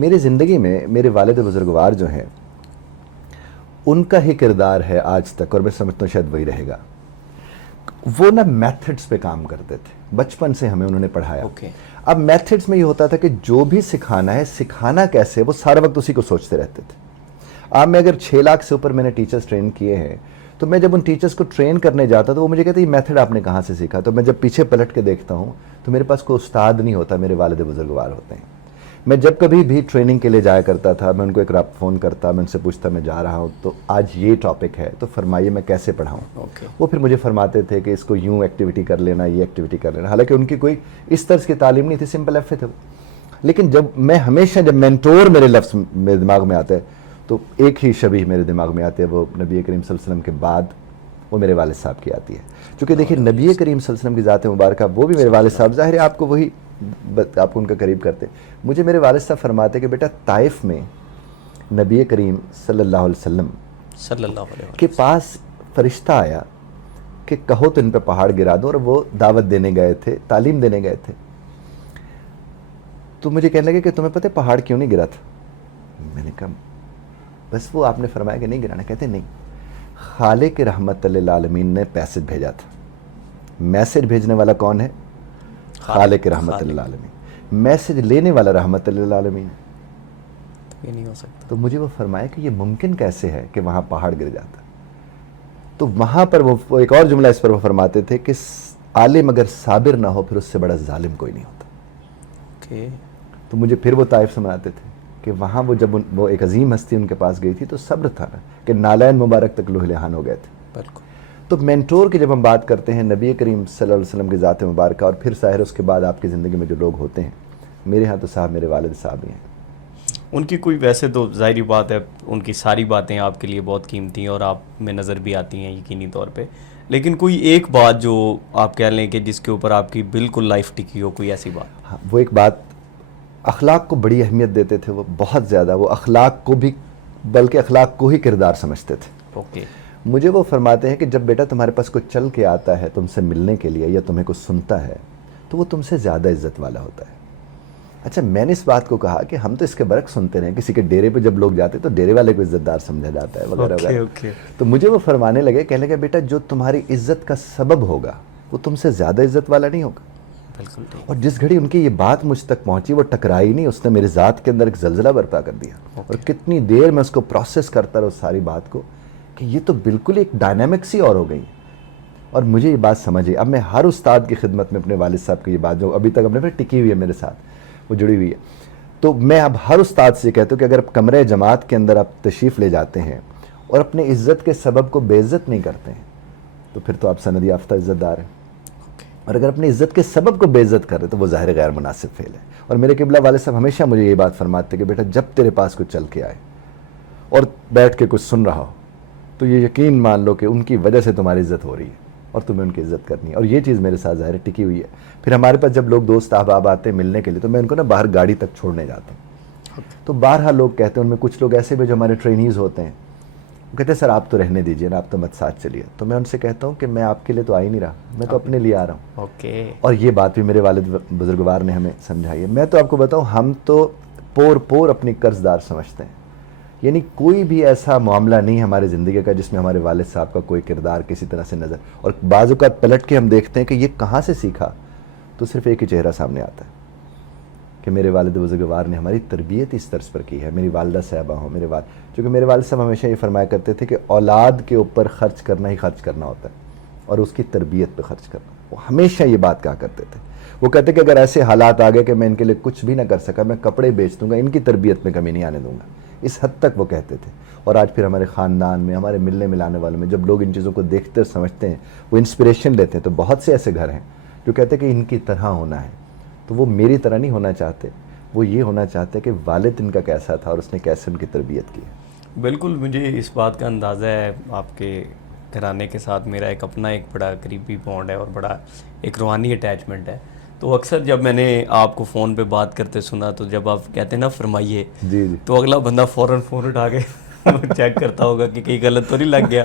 میری زندگی میں میرے والد بزرگوار جو ہیں ان کا ہی کردار ہے آج تک، اور میں سمجھتا ہوں شاید وہی رہے گا. وہ نا میتھڈز پہ کام کرتے تھے، بچپن سے ہمیں انہوں نے پڑھایا. اب میتھڈز میں یہ ہوتا تھا کہ جو بھی سکھانا ہے سکھانا کیسے، وہ سارا وقت اسی کو سوچتے رہتے تھے. اب میں اگر 6 لاکھ سے اوپر میں نے ٹیچرز ٹرین کیے ہیں، تو میں جب ان ٹیچرز کو ٹرین کرنے جاتا تو وہ مجھے کہتے ہیں یہ میتھڈ آپ نے کہاں سے سیکھا. تو میں جب پیچھے پلٹ کے دیکھتا ہوں تو میرے پاس کوئی استاد نہیں ہوتا، میرے والد بزرگوار ہوتے ہیں. میں جب کبھی بھی ٹریننگ کے لیے جایا کرتا تھا، میں ان کو ایک رابطہ فون کرتا، میں ان سے پوچھتا میں جا رہا ہوں تو آج یہ ٹاپک ہے تو فرمائیے میں کیسے پڑھاؤں. وہ پھر مجھے فرماتے تھے کہ اس کو یوں ایکٹیویٹی کر لینا، یہ ایکٹیویٹی کر لینا. حالانکہ ان کی کوئی اس طرز کی تعلیم نہیں تھی، سمپل ایف اے تھے. لیکن جب میں ہمیشہ جب مینٹور میرے لفظ میرے دماغ میں آتا ہے تو ایک ہی شبیہ میرے دماغ میں آتے ہے، وہ نبی کریم صلی اللہ علیہ وسلم کے بعد وہ میرے والد صاحب کی آتی ہے. چونکہ دیکھیے نبی کریم صلی اللہ علیہ وسلم کی ذات مبارکہ وہ بھی میرے والد صاحب، ظاہر ہے آپ کو وہی آپ کو ان کا قریب کرتے. مجھے میرے والد صاحب فرماتے کہ بیٹا طائف میں نبی کریم صلی اللہ علیہ وسلم کے پاس فرشتہ آیا کہ کہو تو ان پہ پہاڑ گرا دو، اور وہ دعوت دینے گئے تھے، تعلیم دینے گئے تھے. تو مجھے کہنے لگے کہ تمہیں پتہ پہاڑ کیوں نہیں گرا تھا؟ میں نے کہا بس وہ آپ نے فرمایا کہ نہیں گرانا. کہتے نہیں، خالق رحمت للعالمین نے پیسج بھیجا تھا. میسج بھیجنے والا کون ہے؟ خالق رحمت للعالمین. میسج لینے والا رحمت للعالمین. یہ نہیں ہو سکتا. تو مجھے وہ فرمایا کہ یہ ممکن کیسے ہے کہ وہاں پہاڑ گر جاتا. تو وہاں پر وہ ایک اور جملہ اس پر وہ فرماتے تھے کہ عالم اگر صابر نہ ہو پھر اس سے بڑا ظالم کوئی نہیں ہوتا. تو مجھے پھر وہ طائف سمجھاتے تھے کہ وہاں وہ جب وہ ایک عظیم ہستی ان کے پاس گئی تھی تو صبر تھا نا کہ نالین مبارک تک لوح لہان ہو گئے تھے. بالکل. تو مینٹور کی جب ہم بات کرتے ہیں نبی کریم صلی اللہ علیہ وسلم کی ذات مبارکہ، اور پھر ظاہر اس کے بعد آپ کی زندگی میں جو لوگ ہوتے ہیں، میرے ہاں تو صاحب میرے والد صاحب ہی ہیں. ان کی کوئی ویسے تو ظاہری بات ہے ان کی ساری باتیں آپ کے لیے بہت قیمتی ہیں اور آپ میں نظر بھی آتی ہیں یقینی طور پہ، لیکن کوئی ایک بات جو آپ کہہ لیں کہ جس کے اوپر آپ کی بالکل لائف ٹکی ہو، کوئی ایسی بات؟ ہاں، وہ ایک بات، اخلاق کو بڑی اہمیت دیتے تھے وہ، بہت زیادہ. وہ اخلاق کو بھی، بلکہ اخلاق کو ہی کردار سمجھتے تھے. مجھے وہ فرماتے ہیں کہ جب بیٹا تمہارے پاس کوئی چل کے آتا ہے تم سے ملنے کے لیے یا تمہیں کچھ سنتا ہے تو وہ تم سے زیادہ عزت والا ہوتا ہے. اچھا، میں نے اس بات کو کہا کہ ہم تو اس کے برعکس سنتے رہے، کسی کے ڈیرے پہ جب لوگ جاتے تو ڈیرے والے کو عزت دار سمجھا جاتا ہے وغیرہ وغیرہ. تو مجھے وہ فرمانے لگے، کہنے لگے بیٹا جو تمہاری عزت کا سبب ہوگا وہ تم سے زیادہ عزت والا نہیں ہوگا. اور جس گھڑی ان کی یہ بات مجھ تک پہنچی وہ ٹکرائی نہیں، اس نے میرے ذات کے اندر ایک زلزلہ برپا کر دیا. اور کتنی دیر میں اس کو پروسیس کرتا رہا اس ساری بات کو کہ یہ تو بالکل ایک ڈائنامک سی اور ہو گئی. اور مجھے یہ بات سمجھی. اب میں ہر استاد کی خدمت میں اپنے والد صاحب کی یہ بات جو ابھی تک اپنے پہ ٹکی ہوئی ہے میرے ساتھ، وہ جڑی ہوئی ہے، تو میں اب ہر استاد سے کہتا ہوں کہ اگر آپ کمرے جماعت کے اندر آپ تشریف لے جاتے ہیں اور اپنے عزت کے سبب کو بے عزت نہیں کرتے ہیں تو پھر تو آپ سند یافتہ عزت دار ہیں. اور اگر اپنی عزت کے سبب کو بے عزت کر رہے تو وہ ظاہر غیر مناسب فعل ہے. اور میرے قبلہ والد صاحب ہمیشہ مجھے یہ بات فرماتے کہ بیٹا جب تیرے پاس کچھ چل کے آئے اور بیٹھ کے کچھ سن رہا ہو تو یہ یقین مان لو کہ ان کی وجہ سے تمہاری عزت ہو رہی ہے اور تمہیں ان کی عزت کرنی ہے. اور یہ چیز میرے ساتھ ظاہر ٹکی ہوئی ہے. پھر ہمارے پاس جب لوگ دوست احباب آتے ہیں ملنے کے لیے تو میں ان کو نا باہر گاڑی تک چھوڑنے جاتا ہوں. تو بارہا لوگ کہتے ہیں، ان میں کچھ لوگ ایسے بھی جو ہمارے ٹرینیز ہوتے ہیں، وہ کہتے ہیں سر آپ تو رہنے دیجئے نا، آپ تو مت ساتھ چلیے. تو میں ان سے کہتا ہوں کہ میں آپ کے لیے تو آ ہی نہیں رہا، میں تو اپنے لیے آ رہا ہوں. اور یہ بات بھی میرے والد بزرگوار نے ہمیں سمجھائی ہے. میں تو آپ کو بتاؤں ہم تو پور اپنی قرض دار سمجھتے ہیں. یعنی کوئی بھی ایسا معاملہ نہیں ہماری زندگی کا جس میں ہمارے والد صاحب کا کوئی کردار کسی طرح سے نظر. اور بعض اوقات پلٹ کے ہم دیکھتے ہیں کہ یہ کہاں سے سیکھا تو صرف ایک ہی چہرہ سامنے آتا ہے کہ میرے والد بزرگوار نے ہماری تربیت اس طرز پر کی ہے. میری والدہ صاحبہ ہوں، میرے والد، چونکہ میرے والد صاحب ہمیشہ یہ فرمایا کرتے تھے کہ اولاد کے اوپر خرچ کرنا ہی خرچ کرنا ہوتا ہے اور اس کی تربیت پہ خرچ کرنا. وہ ہمیشہ یہ بات کہا کرتے تھے. وہ کہتے کہ اگر ایسے حالات آ گئے کہ میں ان کے لیے کچھ بھی نہ کر سکا، میں کپڑے بیچ دوں گا، ان کی تربیت میں کمی نہیں آنے دوں گا. اس حد تک وہ کہتے تھے. اور آج پھر ہمارے خاندان میں، ہمارے ملنے ملانے والوں میں جب لوگ ان چیزوں کو دیکھتے اور سمجھتے ہیں، وہ انسپریشن لیتے ہیں. تو بہت سے ایسے گھر ہیں جو کہتے ہیں کہ ان کی طرح ہونا ہے. تو وہ میری طرح نہیں ہونا چاہتے، وہ یہ ہونا چاہتے کہ والد ان کا کیسا تھا اور اس نے کیسے ان کی تربیت کی. بالکل، مجھے اس بات کا اندازہ ہے. آپ کے گھرانے کے ساتھ میرا ایک اپنا ایک بڑا قریبی بانڈ ہے اور بڑا ایک روحانی اٹیچمنٹ ہے. تو اکثر جب میں نے آپ کو فون پہ بات کرتے سنا تو جب آپ کہتے ہیں نا فرمائیے، جی تو اگلا بندہ فوراً فون اٹھا کے چیک کرتا ہوگا کہ کہیں غلط تو نہیں لگ گیا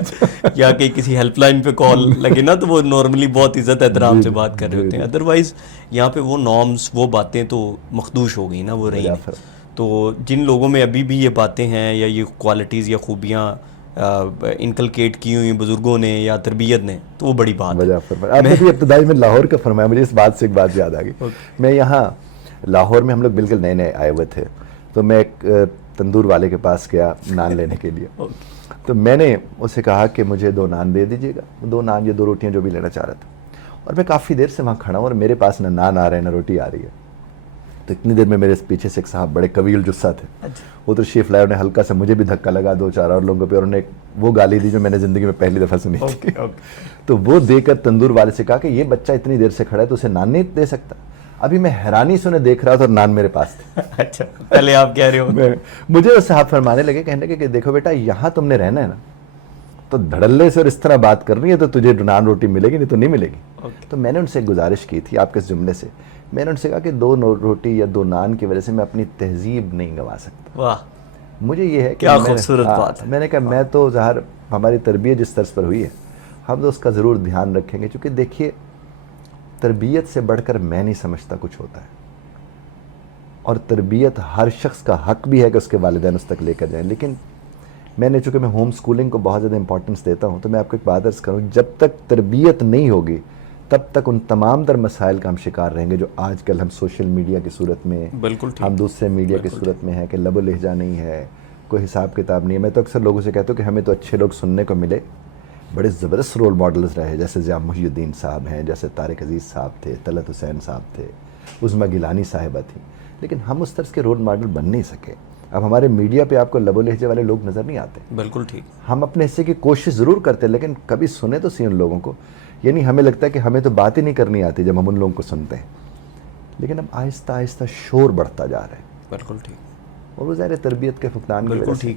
یا کہ کسی ہیلپ لائن پہ کال لگے نا تو وہ نارملی بہت عزت احترام سے بات کر رہے ہوتے ہیں. ادروائز یہاں پہ وہ نارمز، وہ باتیں تو مخدوش ہو گئی نا، وہ رہی نہیں. تو جن لوگوں میں ابھی بھی یہ باتیں ہیں یا یہ کوالٹیز یا خوبیاں انکلکیٹ کی ہوئی بزرگوں نے یا تربیت نے، تو وہ بڑی بات ہے. آپ نے بھی ابتدائی میں لاہور کا فرمایا، مجھے اس بات سے ایک بات یاد آ گئی. میں یہاں لاہور میں ہم لوگ بالکل نئے نئے آئے ہوئے تھے، تو میں ایک تندور والے کے پاس گیا نان لینے کے لیے. تو میں نے اسے کہا کہ مجھے 2 نان دے دیجیے گا، 2 نان یا 2 روٹیاں جو بھی لینا چاہ رہا تھا. اور میں کافی دیر سے وہاں کھڑا ہوں اور میرے پاس نہ نان آ رہے ہیں نہ روٹی آ رہی ہے. تو اتنی دیر میں میرے پیچھے سے ایک صاحب بڑے قویل جثہ تھے، وہ تو شیف لائے، انہیں ہلکا سا مجھے بھی دھکا لگا 2-4 اور لوگوں پہ، اور انہیں وہ گالی دی جو میں نے زندگی میں پہلی دفعہ سنی تھی. تو وہ دے کر تندور والے سے کہا کہ یہ بچہ اتنی دیر سے کھڑا ہے تو اسے نان نہیں دے سکتا. ابھی میں حیرانی سے انہیں دیکھ رہا تھا اور نان میرے پاس تھے. اچھا، پہلے آپ کہہ رہے ہو. مجھے وہ صاحب فرمانے لگے، کہنے لگے کہ دیکھو بیٹا، یہاں تم نے رہنا ہے نا، تو دھڑلے سے اور اس طرح بات کرنی ہے تو تجھے نان روٹی ملے گی، نہیں تو نہیں ملے گی. تو میں نے ان سے ایک گزارش کی تھی آپ کے اس جملے سے. میں نے ان سے کہا کہ 2 روٹی یا 2 نان کی وجہ سے میں اپنی تہذیب نہیں گنوا سکتا. واہ، مجھے یہ ہے کہ کیا خوبصورت بات ہے. میں نے کہا میں تو ظاہر ہماری تربیت جس طرز پر ہوئی ہے ہم تو اس کا ضرور دھیان رکھیں گے، کیونکہ دیکھیے تربیت سے بڑھ کر میں نہیں سمجھتا کچھ ہوتا ہے. اور تربیت ہر شخص کا حق بھی ہے کہ اس کے والدین اس تک لے کر جائیں. لیکن میں نے چونکہ میں ہوم سکولنگ کو بہت زیادہ امپورٹنس دیتا ہوں، تو میں آپ کو ایک بات عرض کروں، جب تک تربیت نہیں ہوگی تب تک ان تمام تر مسائل کا ہم شکار رہیں گے جو آج کل ہم سوشل میڈیا کی صورت میں، ہم دوسرے میڈیا کی صورت میں ہے کہ لب و لہجہ نہیں ہے، کوئی حساب کتاب نہیں ہے. میں تو اکثر لوگوں سے کہتا ہوں کہ ہمیں تو اچھے لوگ سننے کو ملے، بڑے زبردست رول ماڈلز رہے، جیسے ضیاء محی الدین صاحب ہیں، جیسے طارق عزیز صاحب تھے، طلعت حسین صاحب تھے، عظمیٰ گیلانی صاحبہ تھیں. لیکن ہم اس طرح کے رول ماڈل بن نہیں سکے. اب ہمارے میڈیا پہ آپ کو لب و لہجے والے لوگ نظر نہیں آتے. بالکل ٹھیک. ہم اپنے حصے کی کوشش ضرور کرتے ہیں، لیکن کبھی سنے تو سی ان لوگوں کو. یعنی ہمیں لگتا ہے کہ ہمیں تو بات ہی نہیں کرنی آتی جب ہم ان لوگوں کو سنتے ہیں. لیکن اب آہستہ آہستہ شور بڑھتا جا رہا ہے. بالکل ٹھیک. اور وہ ظاہر تربیت کے فقدان کی وجہ سے. بالکل ٹھیک ہے.